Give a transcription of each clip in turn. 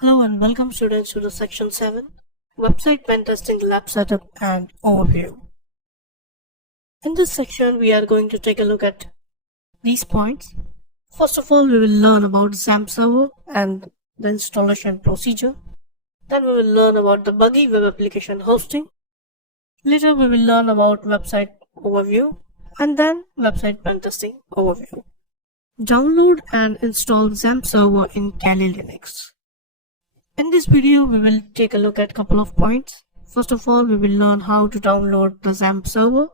Hello and welcome students to the section 7 website pen testing lab setup and overview. In this section we are going to take a look at these points. First of all, we will learn about Xampp server and the installation procedure. Then we will learn about the buggy web application hosting. Later we will learn about website overview and then website pen testing overview. Download and install Xampp server in Kali Linux. In this video, we will take a look at a couple of points. First of all, we will learn how to download the Xampp server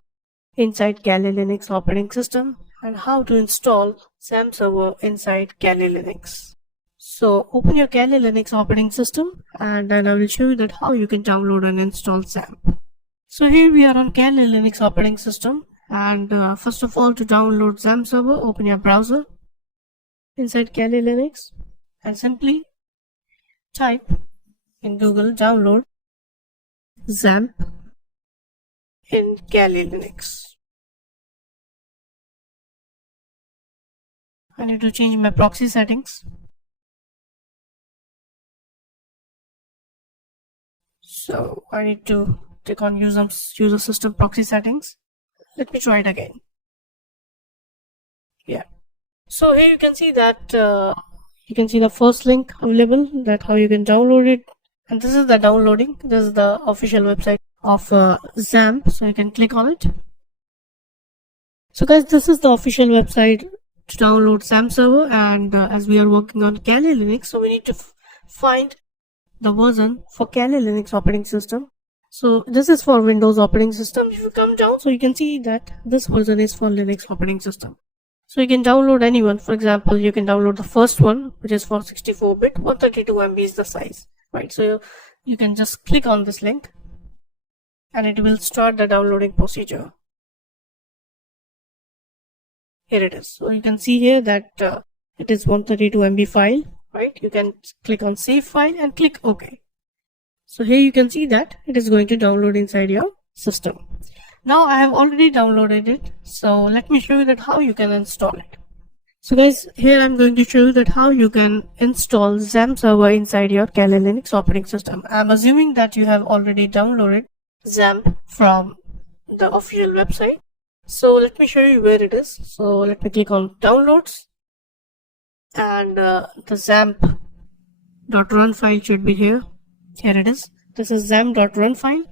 inside Kali Linux operating system and how to install Xampp server inside Kali Linux. So open your Kali Linux operating system and then I will show you that how you can download and install Xampp. So here we are on Kali Linux operating system, and first of all, to download Xampp server, open your browser inside Kali Linux and simply type in Google download Xampp in Kali Linux. I need to change my proxy settings. So I need to click on user system proxy settings. Let me try it again. Yeah. So here you can see that you can see the first link available, that how you can download it, and this is the downloading. This is the official website of Xampp, so you can click on it. So guys, this is the official website to download Xampp server, and as we are working on Kali Linux, so we need to find the version for Kali Linux operating system. So this is for Windows operating system. If you come down, so you can see that this version is for Linux operating system. So you can download any one. For example, you can download the first one, which is for 64-bit, 132 MB is the size, right? So you can just click on this link and it will start the downloading procedure. Here it is. So you can see here that it is 132 MB file, right? You can click on save file and click OK. So here you can see that it is going to download inside your system. Now I have already downloaded it, so let me show you that how you can install it. So guys, here I'm going to show you that how you can install Xampp server inside your Kali Linux operating system. I'm assuming that you have already downloaded Xampp from the official website. So let me show you where it is. So let me click on downloads, and the xampp.run file should be here. Here it is. This is xampp.run file.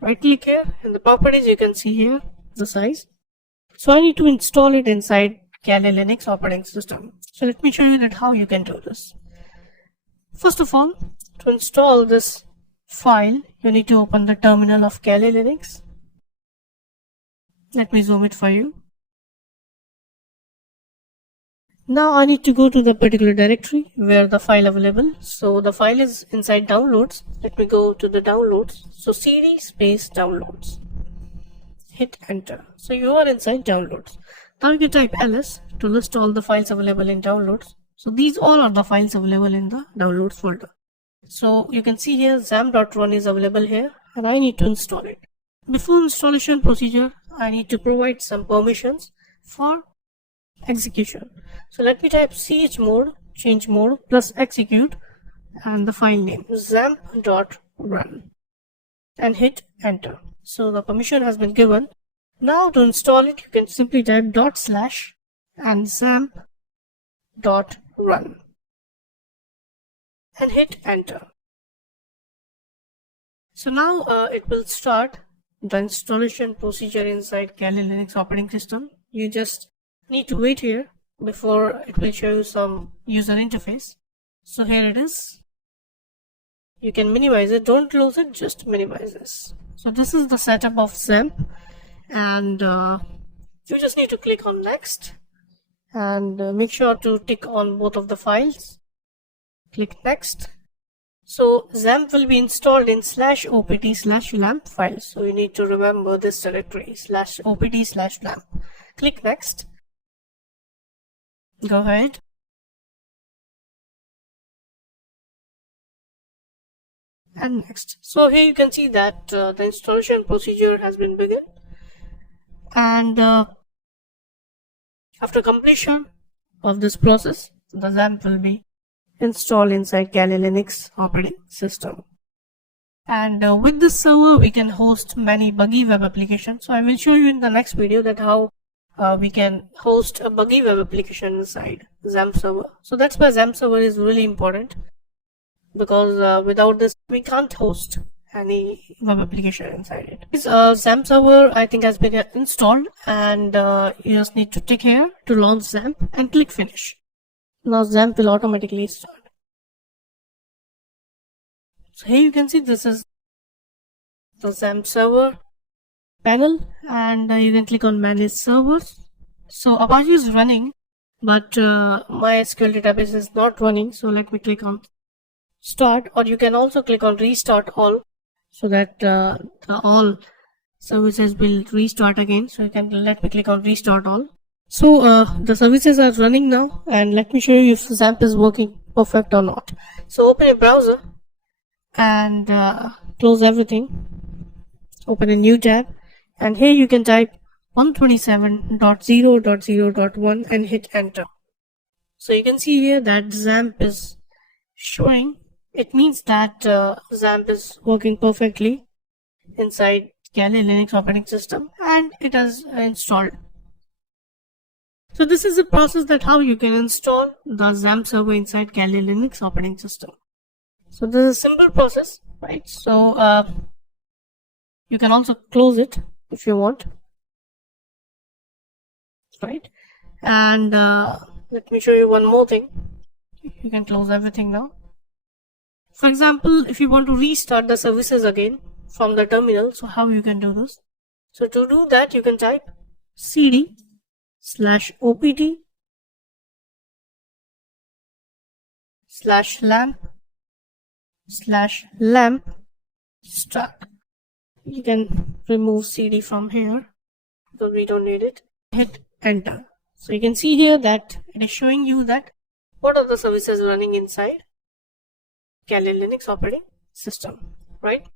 Right click here, in the properties you can see here the size. So I need to install it inside Kali Linux operating system. So let me show you that how you can do this. First of all, to install this file, you need to open the terminal of Kali Linux. Let me zoom it for you. Now I need to go to the particular directory where the file available. So the file is inside downloads. Let me go to the downloads. So cd space downloads. Hit enter. So you are inside downloads. Now you can type ls to list all the files available in downloads. So these all are the files available in the downloads folder. So you can see here xampp.run is available here, and I need to install it. Before installation procedure, I need to provide some permissions for execution. So let me type chmod change mode plus execute and the file name xampp.run and hit enter. So the permission has been given. Now to install it, you can simply type // and xampp.run and hit enter. So now it will start the installation procedure inside Kali Linux operating system. You just need to wait here before it will show you some user interface. So here it is. You can minimize it, don't close it, just minimize this. So this is the setup of Xampp, and you just need to click on next and make sure to tick on both of the files. Click next. So Xampp will be installed in /opt/lamp file. So you need to remember this directory /opt/lamp. Click next. Go ahead. And next. So here you can see that the installation procedure has been begun, and after completion of this process, the Xampp will be install inside Kali Linux operating system. And with this server, we can host many buggy web applications. So I will show you in the next video that how we can host a buggy web application inside Xampp server. So that's why Xampp server is really important, because without this, we can't host any web application inside it. This Xampp server, I think, has been installed, and you just need to tick here to launch Xampp and click finish. Now Xampp will automatically start. So here you can see this is the Xampp server panel, and you can click on manage servers. So Apache is running, but MySQL database is not running. So let me click on start, or you can also click on restart all, so that all services will restart again. So you can let me click on restart all. So the services are running now, and let me show you if Xampp is working perfect or not. So open a browser and close everything. Open a new tab, and here you can type 127.0.0.1 and hit enter. So you can see here that Xampp is showing. It means that Xampp is working perfectly inside Kali Linux operating system, and it has installed. So this is the process that how you can install the Xampp server inside Kali Linux operating system. So this is a simple process, right? So you can also close it if you want, right? And let me show you one more thing. You can close everything now. For example, if you want to restart the services again from the terminal, so how you can do this? So to do that, you can type cd/opt/lamp start. You can remove cd from here because we don't need it. Hit enter. So you can see here that it is showing you that what are the services running inside Kali Linux operating system, right?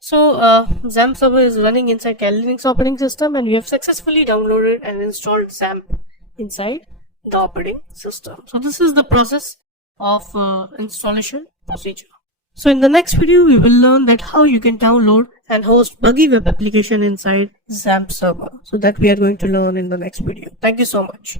So Xampp server is running inside Kali Linux operating system, and we have successfully downloaded and installed Xampp inside the operating system. So this is the process of installation procedure. So in the next video, we will learn that how you can download and host buggy web application inside Xampp server. So that we are going to learn in the next video. Thank you so much.